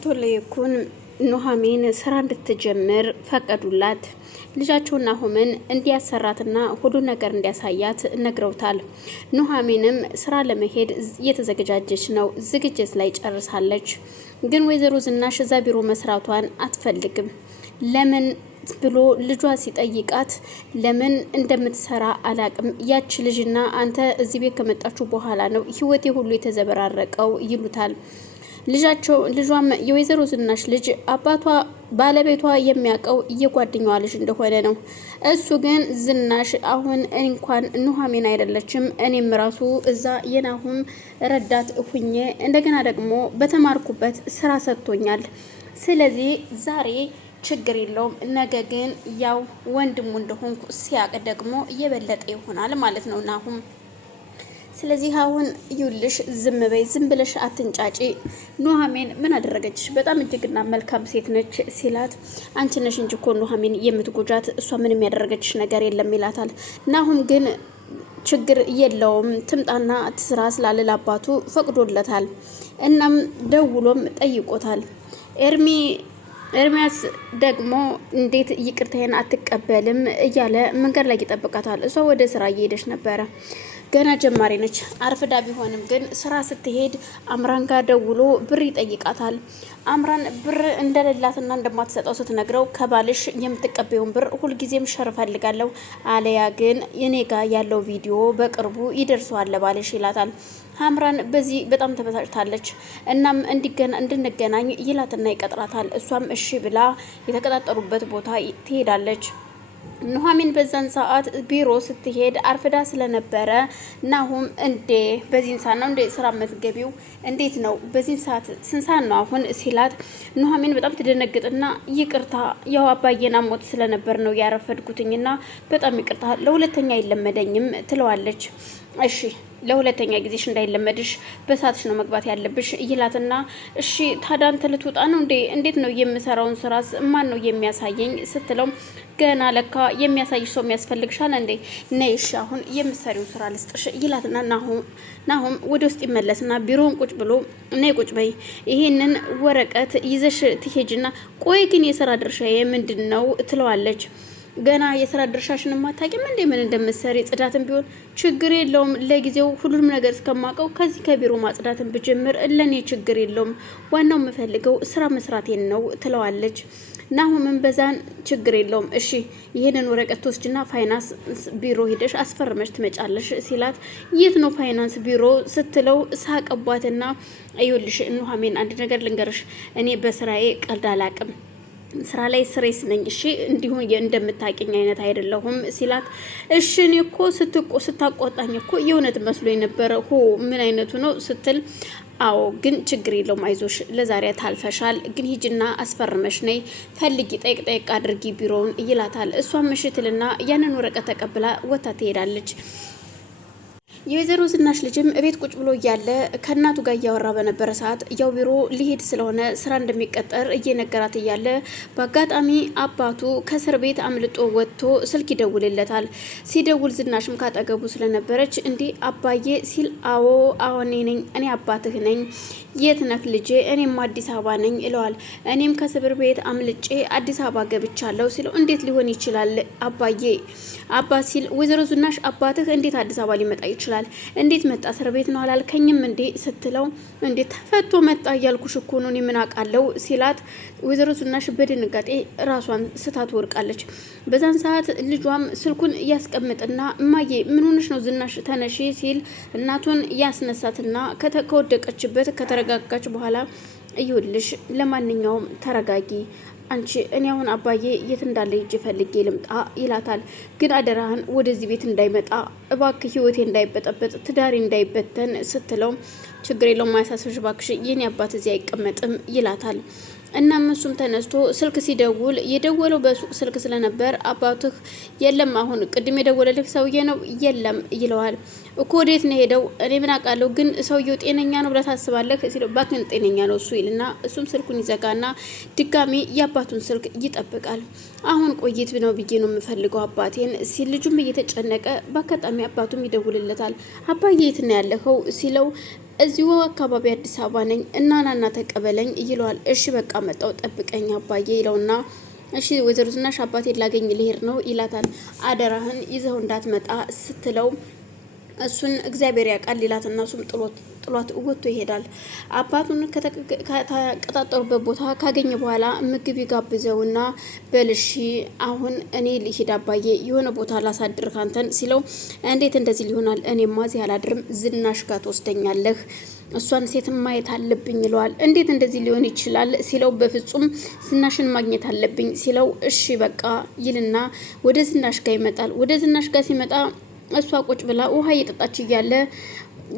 አቶ ለይኩን ኑሐሚን ስራ እንድትጀምር ፈቀዱላት። ልጃቸው ናሆምን እንዲያሰራትና ሁሉ ነገር እንዲያሳያት ነግረውታል። ኑሐሚንም ስራ ለመሄድ እየተዘገጃጀች ነው። ዝግጅት ላይ ጨርሳለች። ግን ወይዘሮ ዝናሽ እዛ ቢሮ መስራቷን አትፈልግም። ለምን ብሎ ልጇ ሲጠይቃት ለምን እንደምትሰራ አላቅም። ያች ልጅና አንተ እዚህ ቤት ከመጣችሁ በኋላ ነው ህይወቴ ሁሉ የተዘበራረቀው ይሉታል። ልጇም የወይዘሮ ዝናሽ ልጅ አባቷ ባለቤቷ የሚያውቀው የጓደኛዋ ልጅ እንደሆነ ነው። እሱ ግን ዝናሽ አሁን እንኳን ኑሐሚን አይደለችም፣ እኔም ራሱ እዛ የናሁም ረዳት ሁኜ እንደገና ደግሞ በተማርኩበት ስራ ሰጥቶኛል። ስለዚህ ዛሬ ችግር የለውም፣ ነገ ግን ያው ወንድሙ እንደሆንኩ ሲያቅ ደግሞ የበለጠ ይሆናል ማለት ነው ናሁም። ስለዚህ አሁን ይውልሽ ዝም በይ፣ ዝም ብለሽ አትንጫጪ። ኑሐሚን ምን አደረገችሽ? በጣም እጅግና መልካም ሴት ነች ሲላት፣ አንቺ ነሽ እንጂ እኮ ኑሐሚን የምትጎጃት፣ እሷ ምንም ያደረገችሽ ነገር የለም ይላታል። ናሁም ግን ችግር የለውም ትምጣና ትስራ ስላለ አባቱ ፈቅዶለታል። እናም ደውሎም ጠይቆታል። ኤርሚያስ ደግሞ እንዴት ይቅርታዬን አትቀበልም እያለ መንገድ ላይ ይጠብቃታል። እሷ ወደ ስራ እየሄደች ነበረ። ገና ጀማሪ ነች። አርፍዳ ቢሆንም ግን ስራ ስትሄድ አምራን ጋር ደውሎ ብር ይጠይቃታል። አምራን ብር እንደሌላትና እንደማትሰጠው ስትነግረው ከባልሽ የምትቀበዩን ብር ሁልጊዜም ሸር ፈልጋለሁ፣ አለያ ግን እኔ ጋር ያለው ቪዲዮ በቅርቡ ይደርሰዋል ባልሽ ይላታል። አምራን በዚህ በጣም ተበሳጭታለች። እናም እንድንገናኝ ይላትና ይቀጥራታል። እሷም እሺ ብላ የተቀጣጠሩበት ቦታ ትሄዳለች። ኑሐሚን በዛን ሰዓት ቢሮ ስትሄድ አርፍዳ ስለነበረ ናሁም እንዴ በዚህን ሰዓት ነው እንዴ ስራ የምትገቢው? እንዴት ነው በዚህን ሰዓት ስንት ሰዓት ነው አሁን ሲላት፣ ኑሐሚን በጣም ትደነግጥና ይቅርታ ያው አባዬን አሞት ስለነበር ነው ያረፈድኩትኝና በጣም ይቅርታ፣ ለሁለተኛ አይለመደኝም ትለዋለች። እሺ ለሁለተኛ ጊዜሽ እንዳይለመድሽ በሰዓትሽ ነው መግባት ያለብሽ ይላትና፣ እሺ ታዲያ አንተ ልትወጣ ነው እንዴ? እንዴት ነው የምሰራውን ስራስ ማን ነው የሚያሳየኝ ስትለው፣ ገና ለካ የሚያሳይሽ ሰው የሚያስፈልግሻል እንዴ? ነይ እሺ አሁን የምትሰሪው ስራ ልስጥሽ ይላትና ናሁም ወደ ውስጥ ይመለስና ቢሮውን ቁጭ ብሎ፣ ነይ ቁጭ በይ፣ ይሄንን ወረቀት ይዘሽ ትሄጂና፣ ቆይ ግን የስራ ድርሻዬ ምንድን ነው ትለዋለች። ገና የስራ ድርሻሽን ማታቂም እንዴ? ምን እንደምትሰሪ ጽዳትን ቢሆን ችግር የለውም፣ ለጊዜው ሁሉንም ነገር እስከማውቀው ከዚህ ከቢሮ ማጽዳትን ብጀምር ለኔ ችግር የለውም፣ ዋናው የምፈልገው ስራ መስራቴን ነው ትለዋለች። ናሁምን በዛን ችግር የለውም እሺ ይሄንን ወረቀት ወስጅና ፋይናንስ ቢሮ ሄደሽ አስፈርመሽ ትመጫለሽ ሲላት፣ የት ነው ፋይናንስ ቢሮ ስትለው ሳቀባትና፣ አይውልሽ ኑሐሚን አንድ ነገር ልንገርሽ፣ እኔ በስራዬ ቀልድ አላቅም፣ ስራ ላይ ስሬስ ነኝ፣ እሺ እንዲሁ እንደምታውቂኝ አይነት አይደለሁም ሲላት፣ እሺ እኔ እኮ ስታቆጣኝ እኮ የእውነት መስሎ የነበረ ምን አይነቱ ነው ስትል፣ አዎ ግን ችግር የለውም አይዞሽ፣ ለዛሬ ታልፈሻል፣ ግን ሂጅና አስፈርመሽ ነይ፣ ፈልጊ፣ ጠይቅ አድርጊ ቢሮውን ይላታል። እሷም ምሽትልና ያንን ወረቀት ተቀብላ ወታ ትሄዳለች። የወይዘሮ ዝናሽ ልጅም እቤት ቁጭ ብሎ እያለ ከእናቱ ጋር እያወራ በነበረ ሰዓት ያው ቢሮ ሊሄድ ስለሆነ ስራ እንደሚቀጠር እየነገራት እያለ በአጋጣሚ አባቱ ከእስር ቤት አምልጦ ወጥቶ ስልክ ይደውልለታል። ሲደውል ዝናሽም ካጠገቡ ስለነበረች እንዲህ አባዬ ሲል፣ አዎ እኔ ነኝ፣ እኔ አባትህ ነኝ፣ የት ነህ ልጄ? እኔም አዲስ አበባ ነኝ ይለዋል። እኔም ከእስር ቤት አምልጬ አዲስ አበባ ገብቻለሁ ሲለው፣ እንዴት ሊሆን ይችላል አባዬ? አባት ሲል፣ ወይዘሮ ዝናሽ አባትህ እንዴት አዲስ አበባ ሊመጣ ይችላል? እንዴት መጣ? እስር ቤት ነው አላልከኝም እንዴ ስትለው፣ እንዴት ተፈቶ መጣ እያልኩሽ እኮ ነው፣ እኔ ምን አውቃለሁ ሲላት፣ ወይዘሮ ዝናሽ በድንጋጤ ራሷን ስታት ወርቃለች። በዛን ሰዓት ልጇም ስልኩን ያስቀምጥና፣ እማዬ ምን ሆነሽ ነው ዝናሽ ተነሺ ሲል እናቱን ያስነሳትና ከወደቀችበት ከተረጋጋች በኋላ፣ ይኸውልሽ ለማንኛውም ተረጋጊ አንቺ፣ እኔ አሁን አባዬ የት እንዳለ ሂጅ ፈልጌ ልምጣ ይላታል። ግን አደራህን ወደዚህ ቤት እንዳይመጣ እባክህ፣ ህይወቴ እንዳይበጠበጥ፣ ትዳሬ እንዳይበተን ስትለው፣ ችግር የለውም አያሳስብሽ እባክሽ፣ የኔ አባት እዚህ አይቀመጥም ይላታል። እናም እሱም ተነስቶ ስልክ ሲደውል የደወለው በሱቅ ስልክ ስለነበር፣ አባትህ የለም አሁን ቅድም የደወለልህ ሰውዬ ነው የለም ይለዋል። እኮ ወዴት ነው ሄደው? እኔ ምን አውቃለሁ፣ ግን ሰውየው ጤነኛ ነው ብለህ ታስባለህ ሲለው፣ ባክን ጤነኛ ነው እሱ ይልና እሱም ስልኩን ይዘጋና ድጋሚ የአባቱን ስልክ ይጠብቃል። አሁን ቆይት ነው ብዬ ነው የምፈልገው አባቴን ሲል፣ ልጁም እየተጨነቀ በአጋጣሚ አባቱም ይደውልለታል። አባዬ የት ነው ያለኸው ሲለው፣ እዚሁ አካባቢ አዲስ አበባ ነኝ እና ናና ተቀበለኝ ይለዋል። እሺ በቃ መጣው ጠብቀኝ አባዬ ይለውና እሺ ወይዘሮ ዝናሽ አባቴን ላገኝ ልሄድ ነው ይላታል። አደራህን ይዘው እንዳትመጣ ስትለው እሱን እግዚአብሔር ያውቃል ይላትና እሱም ጥሏት ወጥቶ ይሄዳል። አባቱን ከተቀጣጠሩበት ቦታ ካገኘ በኋላ ምግብ ይጋብዘውና በልሺ አሁን እኔ ልሂድ አባዬ የሆነ ቦታ ላሳድር ካንተን ሲለው እንዴት እንደዚህ ሊሆናል? እኔማ እዚህ አላድርም፣ ዝናሽ ጋር ትወስደኛለህ እሷን ሴት ማየት አለብኝ ይለዋል። እንዴት እንደዚህ ሊሆን ይችላል ሲለው በፍጹም ዝናሽን ማግኘት አለብኝ ሲለው እሺ በቃ ይልና ወደ ዝናሽ ጋር ይመጣል። ወደ ዝናሽ ጋር ሲመጣ እሷ ቁጭ ብላ ውሃ እየጠጣች እያለ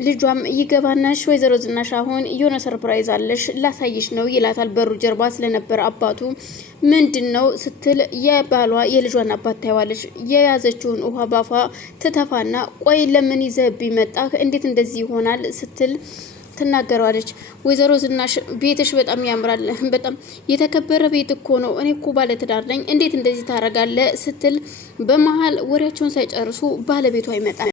ልጇም ይገባናሽ ወይዘሮ ዝናሽ አሁን የሆነ ሰርፕራይዝ አለሽ ላሳይሽ ነው ይላታል። በሩ ጀርባ ስለነበረ አባቱ ምንድነው ስትል የባሏ የልጇን አባት ታይዋለች። የያዘችውን ውሃ ባፏ ትተፋና ቆይ ለምን ይዘህብኝ መጣህ? እንዴት እንደዚህ ይሆናል ስትል ትናገረዋለች። ወይዘሮ ዝናሽ ቤትሽ በጣም ያምራል፣ በጣም የተከበረ ቤት እኮ ነው። እኔ እኮ ባለትዳር ነኝ፣ እንዴት እንደዚህ ታረጋለህ? ስትል በመሀል ወሬያቸውን ሳይጨርሱ ባለቤቷ ይመጣል።